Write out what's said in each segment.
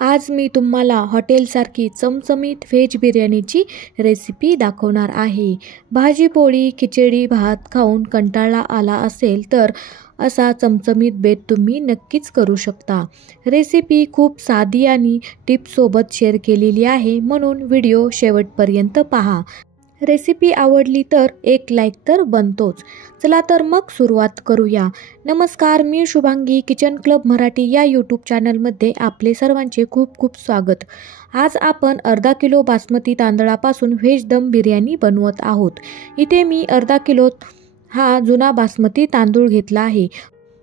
आज मी तुम्हाला हॉटेलसारखी चमचमीत व्हेज बिर्याणीची रेसिपी दाखवणार आहे। भाजी पोळी खिचडी भात खाऊन कंटाळा आला असेल तर असा चमचमीत बेत तुम्ही नक्कीच करू शकता। रेसिपी खूप साधी आणि टिप्ससोबत शेअर केलेली आहे, म्हणून व्हिडिओ शेवटपर्यंत पहा। रेसिपी आवडली तर एक लाईक तर बनतोच। चला तर मग सुरुवात करूया। नमस्कार, मी शुभांगी किचन क्लब मराठी या यूट्यूब चॅनलमध्ये आपले सर्वांचे खूप खूप स्वागत। आज आपण अर्धा किलो बासमती तांदळापासून व्हेज दम बिर्याणी बनवत आहोत। इथे मी अर्धा किलो हा जुना बासमती तांदूळ घेतला आहे।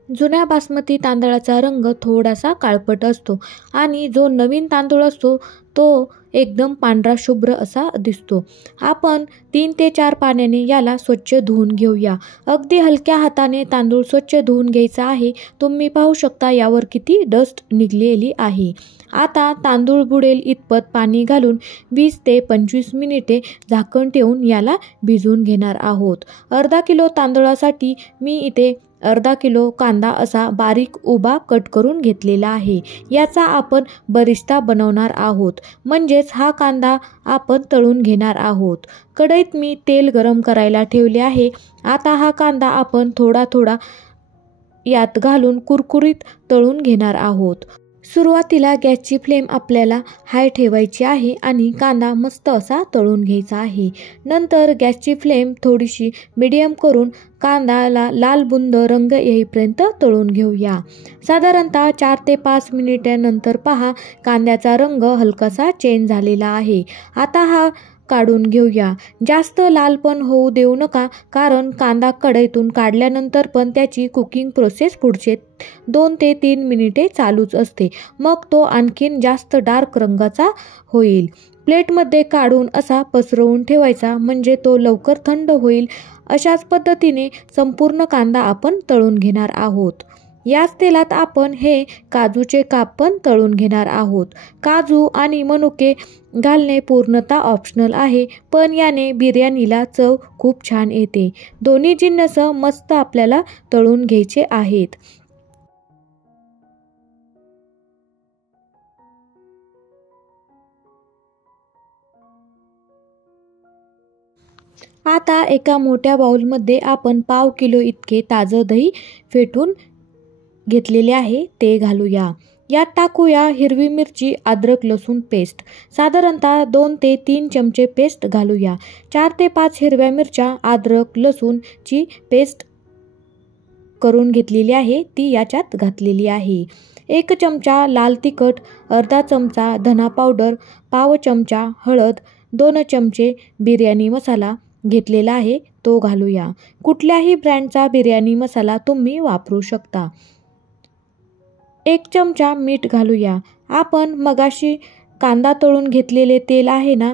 जुन्या बासमती तांदळाचा रंग थोडासा काळपट असतो आणि जो नवीन तांदूळ असतो तो एकदम पांढरा शुभ्र असा दिसतो। आपण 3 ते 4 पाण्याने याला स्वच्छ धुवून घेऊया। अगदी हलक्या हाताने तांदूळ स्वच्छ धुवून घ्यायचा आहे। तुम्ही पाहू शकता यावर किती डस्ट निघलेली आहे। आता तांदूळ बुडेल इतपत पाणी घालून 20 ते 25 मिनिटे झाकण ठेवून याला भिजवून घेणार आहोत। अर्धा किलो तांदळासाठी मी इथे अर्धा किलो कांदा असा बारीक उभा कट करून घेतलेला आहे। याचा आपण बरिस्ता बनवणार आहोत, म्हणजेच हा कांदा आपण तळून घेणार आहोत। कढईत मी तेल गरम करायला ठेवले आहे। आता हा कांदा आपण थोडा थोडा यात घालून कुरकुरीत तळून घेणार आहोत। सुरुवातीला गॅसची फ्लेम आपल्याला हाय ठेवायची आहे आणि कांदा मस्त असा तळून घ्यायचा आहे। नंतर गॅसची फ्लेम थोडीशी मीडियम करून कांद्याला लाल बुंद रंग येईपर्यंत तळून घेऊया। साधारणतः 4 ते 5 मिनिटांनंतर पहा, कांद्याचा रंग हलकासा चेंज झालेला आहे। आता हा काढून घेऊया। जास्त लाल पण होऊ देऊ नका, कारण कांदा कढईतून काढल्यानंतर पण त्याची कुकिंग प्रोसेस पुढचे 2 ते 3 मिनिटे चालूच असते, मग तो आणखीन जास्त डार्क रंगाचा होईल। प्लेटमध्ये काढून असा पसरवून ठेवायचा, म्हणजे तो लवकर थंड होईल। अशाच पद्धतीने संपूर्ण कांदा आपण तळून घेणार आहोत। याच तेलात आपण हे काजूचे काप पण तळून घेणार आहोत। काजू आणि मनुके घालणे पूर्णतः ऑप्शनल आहे, पण याने बिर्याणीला चव खूप छान येते। दोन्ही जिन्नस मस्त आपल्याला तळून घ्यायचे आहेत। आता एका मोठ्या बाउलमध्ये आपण पाव किलो इतके ताजं दही फेटून घेतलेले आहे ते घालूया। यात टाकूया हिरवी मिरची अद्रक लसूण पेस्ट, साधारणतः 2 ते 3 चमचे पेस्ट घालूया। 4 ते 5 हिरव्या मिरच्या अद्रक लसूणची पेस्ट करून घेतलेली आहे ती याच्यात घातलेली आहे। 1 चमचा लाल तिखट, अर्धा चमचा धना पावडर, पाव चमचा हळद, 2 चमचे बिर्याणी मसाला घेतलेला आहे तो घालूया। कुठल्याही ब्रँडचा बिर्याणी मसाला तुम्ही वापरू शकता। 1 चमचा मीठ घालूया। आपण मगाशी कांदा तळून घेतलेले तेल आहे ना,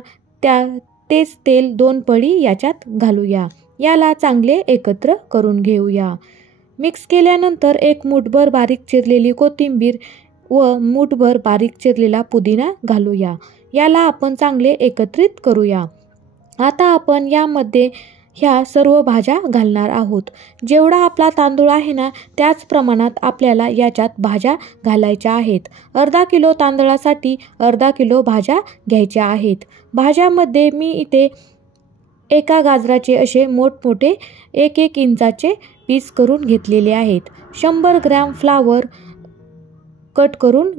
तेच तेल 2 पळी याच्यात घालूया। याला चांगले एकत्र करून घेऊया। मिक्स केल्यानंतर 1 मूठभर बारीक चिरलेली कोथिंबीर व मूठभर बारीक चिरलेला पुदिना घालूया। याला आपण चांगले एकत्रित करूया। आता आपण यामध्ये ह्या सर्व भाज्या घालणार आहोत। जेवढा आपला तांदूळ आहे ना, त्याच प्रमाणात आपल्याला याच्यात भाज्या घालायच्या आहेत। अर्धा किलो तांदळासाठी अर्धा किलो भाज्या घ्यायच्या आहेत। भाज्यामध्ये मी इथे एका गाजराचे असे मोठमोठे 1-1 इंचाचे पीस करून घेतलेले आहेत। 100 ग्रॅम फ्लावर कट करून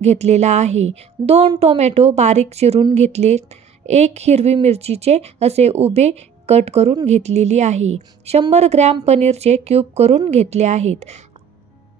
घेतलेला आहे। 2 टोमॅटो बारीक चिरून घेतले। 1 हिरवी मिरचीचे असे उभे कट करून घेतलेली आहे। 100 ग्रॅम पनीरचे क्यूब करून घेतले आहेत।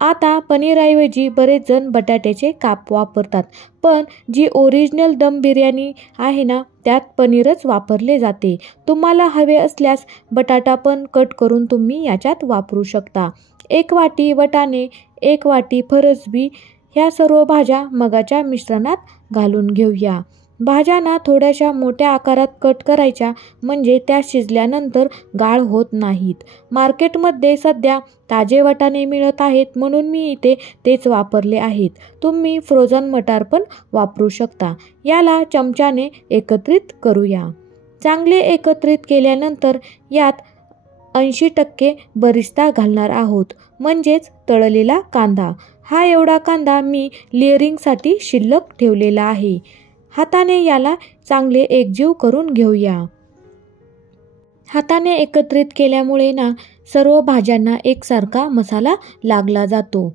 आता पनीरऐवजी बरेच जण बटाट्याचे काप वापरतात, पण जी ओरिजिनल दम बिर्याणी आहे ना, त्यात पनीरच वापरले जाते। तुम्हाला हवे असल्यास बटाटा पण कट करून तुम्ही याच्यात वापरू शकता। 1 वाटी वाटाणे, 1 वाटी फरसबी, ह्या सर्व भाज्या मगाच्या मिश्रणात घालून घेऊया। भाज्यांना थोड्याशा मोठ्या आकारात कट करायच्या, म्हणजे त्या शिजल्यानंतर गाळ होत नाहीत। मार्केटमध्ये सध्या ताजे वाटाणे मिळत आहेत, म्हणून मी इथे तेच वापरले आहेत। तुम्ही फ्रोझन मटार पण वापरू शकता। याला चमच्याने एकत्रित करूया। चांगले एकत्रित केल्यानंतर यात 80% बरिस्ता घालणार आहोत, म्हणजेच तळलेला कांदा। हा एवढा कांदा मी लेअरिंगसाठी शिल्लक ठेवलेला आहे. हाताने याला चांगले एकजीव करून घेऊया. हाताने एकत्रित केल्यामुळे सर्व भाज्यांना एकसारखा मसाला लागला जातो.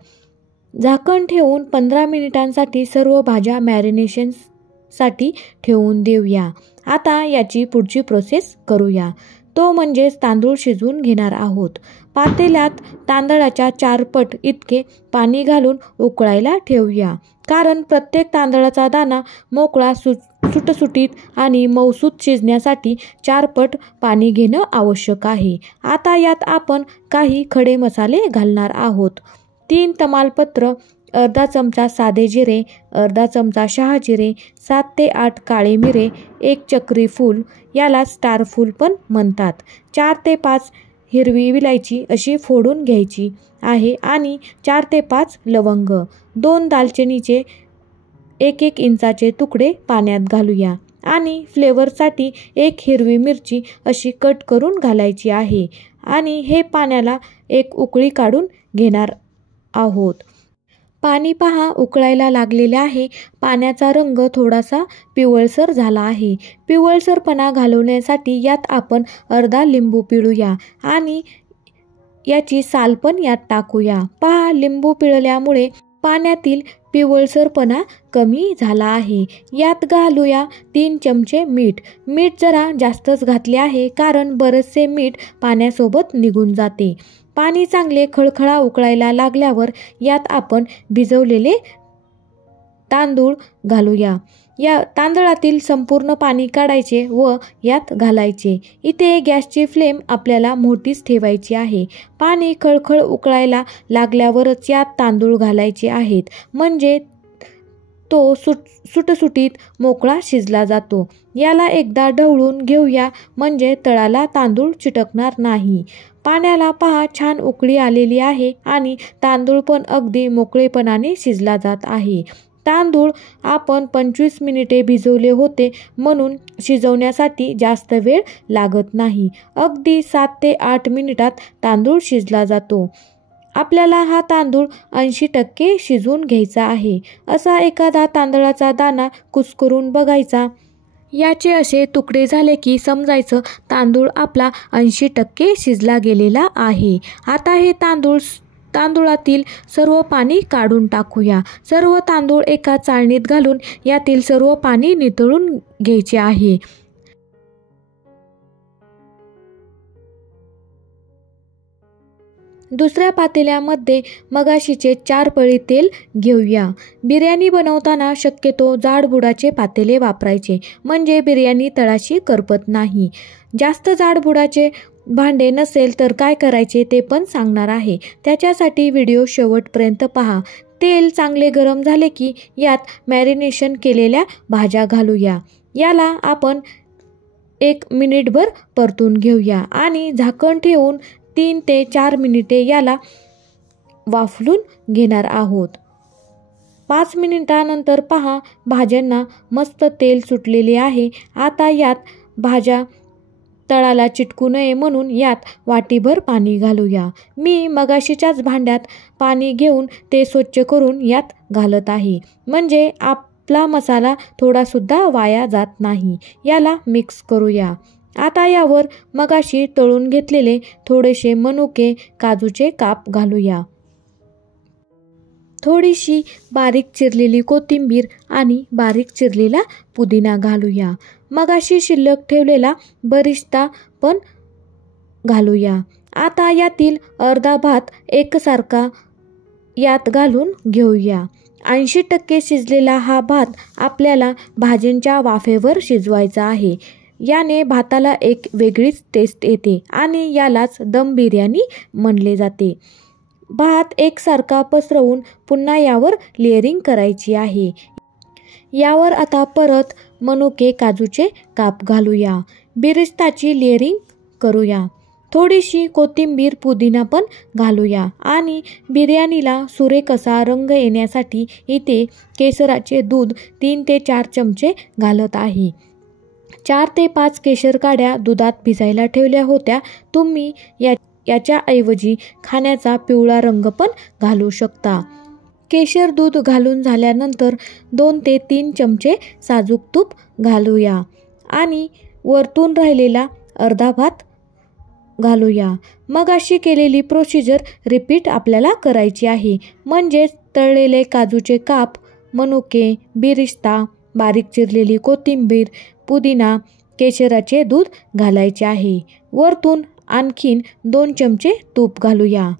झाकण ठेवून 15 मिनिटांसाठी सर्व भाज्या मॅरिनेशनसाठी ठेवून देऊया. आता याची पुढची प्रोसेस करूया. तो म्हणजेच तांदूळ शिजवून घेणार आहोत. पातेल्यात तांदळाच्या 4 पट इतके पाणी घालून उकळायला ठेवूया. कारण प्रत्येक तांदळाचा दाणा मोकळा सुटसुटीत आणि मऊसूत शिजण्यासाठी 4 पट पाणी घेणं आवश्यक आहे. आता यात आपण काही खडे मसाले घालणार आहोत. 3 तमालपत्र, अर्धा चमचा साधे जिरे, अर्धा चमचा शहाजिरे, 7 ते 8 काळे मिरे, 1 चक्री फूल, याला स्टार फूल पण म्हणतात, 4 ते 5 हिरवी विलायची अशी फोडून घ्यायची आहे आणि 4 ते 5 लवंग, 2 दालचिनीचे 1-1 इंचाचे तुकडे पाण्यात घालूया आणि फ्लेवरसाठी 1 हिरवी मिरची अशी कट करून घालायची आहे आणि हे पाण्याला एक उकळी काढून घेणार आहोत. पाणी पहा उकळायला लागलेले आहे. पाण्याचा रंग थोडासा पिवळसर झाला आहे. पिवळसरपणा घालवण्यासाठी यात आपण अर्धा लिंबू पिळूया आणि याची साल पण यात टाकूया. पहा लिंबू पिळल्यामुळे पाण्यातील पिवळसरपणा कमी झाला आहे. यात घालूया 3 चमचे मीठ. मीठ जरा जास्तच घातले आहे कारण बरेचसे मीठ पाण्यासोबत निघून जाते. पाणी चांगले खळखळा उकळायला लागल्यावर यात आपण भिजवलेले तांदूळ घालूया. या तांदळातील संपूर्ण पाणी काढायचे व यात घालायचे. इथे गॅसची फ्लेम आपल्याला मोठीच ठेवायची आहे. पाणी खळखळ उकळायला लागल्यावरच यात तांदूळ घालायचे आहेत, म्हणजे तो सुटसुटीत मोकळा शिजला जातो. याला एकदा ढवळून घेऊया म्हणजे तळाला तांदूळ चिटकणार नाही. पाण्याला पहा छान उकळी आलेली आहे आणि तांदूळ पण अगदी मोकळेपणाने शिजला जात आहे. तांदूळ आपण 25 मिनिटे भिजवले होते म्हणून शिजवण्यासाठी जास्त वेळ लागत नाही. अगदी 7 ते 8 मिनिटात तांदूळ शिजला जातो. आपल्याला हा तांदूळ 80% शिजवून घ्यायचा आहे. असा एखादा तांदळाचा दाणा कुस्करून बघायचा. याचे असे तुकडे झाले की समजायचं तांदूळ आपला 80% शिजला गेलेला आहे. आता हे तांदूळातील सर्व पाणी काढून टाकूया. सर्व तांदूळ एका चाळणीत घालून यातील सर्व पाणी निथळून घ्यायचे आहे. दुसऱ्या पातेल्यामध्ये मगाशीचे 4 पळी तेल घेऊया. बिर्याणी बनवताना शक्यतो जाडबुडाचे पातेले वापरायचे, म्हणजे बिर्याणी तळाशी करपत नाही. जास्त जाडबुडाचे भांडे नसेल तर काय करायचे ते पण सांगणार आहे. त्याच्यासाठी व्हिडिओ शेवटपर्यंत पहा. तेल चांगले गरम झाले की यात मॅरिनेशन केलेल्या भाज्या घालूया. याला आपण 1 मिनिटभर परतून घेऊया आणि झाकण ठेवून 3 ते 4 मिनिटे याला वाफलून घेणार आहोत. 5 मिनिटानंतर पहा भाज्यांना मस्त तेल सुटलेले आहे. आता यात भाज्या तळाला चिटकू नये म्हणून यात वाटीभर पाणी घालूया. मी मगाशीच्याच भांड्यात पाणी घेऊन ते स्वच्छ करून यात घालत आहे, म्हणजे आपला मसाला थोडासुद्धा वाया जात नाही. याला मिक्स करूया. आता यावर मगाशी तळून घेतलेले थोडेसे मनुके, काजूचे काप घालूया. थोडीशी बारीक चिरलेली कोथिंबीर आणि बारीक चिरलेला पुदिना घालूया. मगाशी शिल्लक ठेवलेला बरिस्ता पण घालूया. आता यातील अर्धा भात एकसारखा यात घालून घेऊया. 80% शिजलेला हा भात आपल्याला भाज्यांच्या वाफेवर शिजवायचा आहे. याने भाताला एक वेगळीच टेस्ट येते आणि यालाच दम बिर्याणी म्हणले जाते. भात एकसारखा पसरवून पुन्हा यावर लेअरिंग करायची आहे. यावर आता परत मनुके, काजूचे काप घालूया. बिरिस्ताची लेअरिंग करूया. थोडीशी कोथिंबीर, पुदिना पण घालूया आणि बिर्याणीला सुरेख असा रंग येण्यासाठी इथे केसराचे दूध 3 ते 4 चमचे घालत आहे. 4 ते 5 केशर काड्या दुधात भिजायला ठेवल्या होत्या. तुम्ही याच्याऐवजी खाण्याचा पिवळा रंग पण घालू शकता. केशर दूध घालून झाल्यानंतर 2 ते 3 चमचे साजूक तूप घालूया आणि वरतून राहिलेला अर्धा भात घालूया. मग अशी केलेली प्रोसिजर रिपीट आपल्याला करायची आहे. म्हणजेच तळलेले काजूचे काप, मनुके, बिरिस्ता, बारीक चिरलेली कोथिंबीर, पुदिना, केशराचे दूध घालायचे आहे. वरतून आणखीन 2 चमचे तूप घालूया.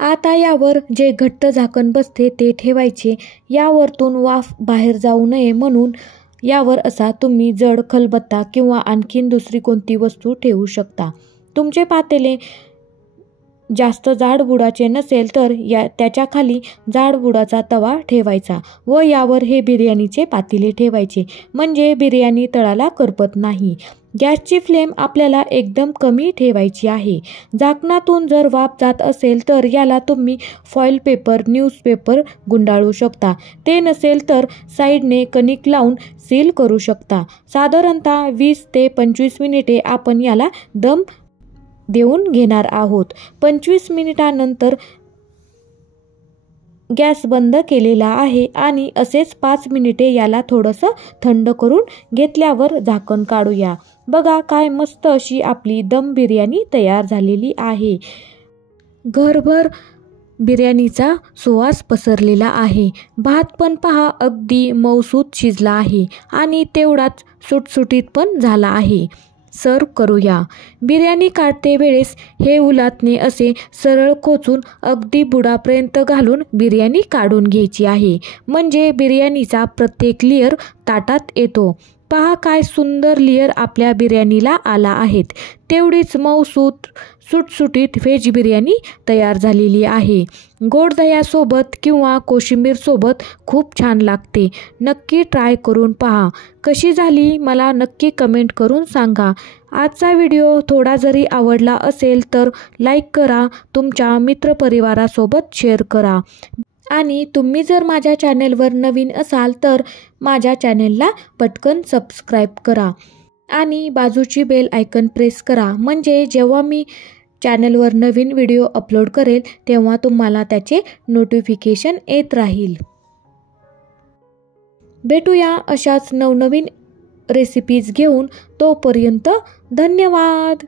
आता यावर जे घट्ट झाकण बसते ते ठेवायचे. यावरतून वाफ बाहेर जाऊ नये म्हणून यावर असा तुम्ही जड खलबत्ता किंवा आणखीन दुसरी कोणती वस्तू ठेवू शकता. तुमचे पातेले जास्त जाड बुडाचे नसेल तर त्याच्या खाली जाड बुडाचा तवा ठेवायचा व यावर हे बिर्याणीचे पातेले ठेवायचे. म्हणजे बिर्याणी तळाला करपत नाही. गॅसची फ्लेम आपल्याला एकदम कमी ठेवायची आहे. झाकणातून जर वाफ जात असेल तर याला तुम्ही फॉईल पेपर, न्यूजपेपर गुंडाळू शकता. ते नसेल तर साईडने कणिक लावून सील करू शकता. साधारणतः 20 ते 25 मिनिटे आपण याला दम देऊन घेणार आहोत. 25 मिनिटांनंतर गॅस बंद केलेला आहे आणि असेच 5 मिनिटे याला थोडंसं थंड करून घेतल्यावर झाकण काढूया. बघा काय मस्त अशी आपली दम बिर्याणी तयार झालेली आहे. घरभर बिर्याणीचा सुवास पसरलेला आहे. भात पण पहा अगदी मऊसूत शिजला आहे आणि तेवढाच सुटसुटीत पण झाला आहे. सर्व करूया. बिर्याणी काढते वेळेस हे उलातने असे सरळ खोचून अगदी बुडापर्यंत घालून बिर्याणी काढून घ्यायची आहे. म्हणजे बिर्याणीचा प्रत्येक लेयर ताटात येतो. पहा काय सुंदर लेयर आपल्या बिर्याणीला आला आहेत. तेवढीच मऊसूत सुटसुटीत व्हेज बिर्याणी तयार झालेली आहे. गोड दह्यासोबत किंवा कोशिंबीरसोबत खूप छान लागते. नक्की ट्राय करून पहा. कशी झाली मला नक्की कमेंट करून सांगा. आजचा व्हिडिओ थोडा जरी आवडला असेल तर लाईक करा, तुमच्या मित्रपरिवारासोबत शेअर करा आणि तुम्ही जर माझ्या चॅनेलवर नवीन असाल तर माझ्या चॅनेलला पटकन सबस्क्राईब करा आणि बाजूची बेल आयकन प्रेस करा. म्हणजे जेव्हा मी चॅनेलवर नवीन व्हिडिओ अपलोड करेल तेव्हा तुम्हाला त्याचे नोटिफिकेशन येत राहील. भेटूया अशाच नवनवीन रेसिपीज घेऊन. तोपर्यंत धन्यवाद.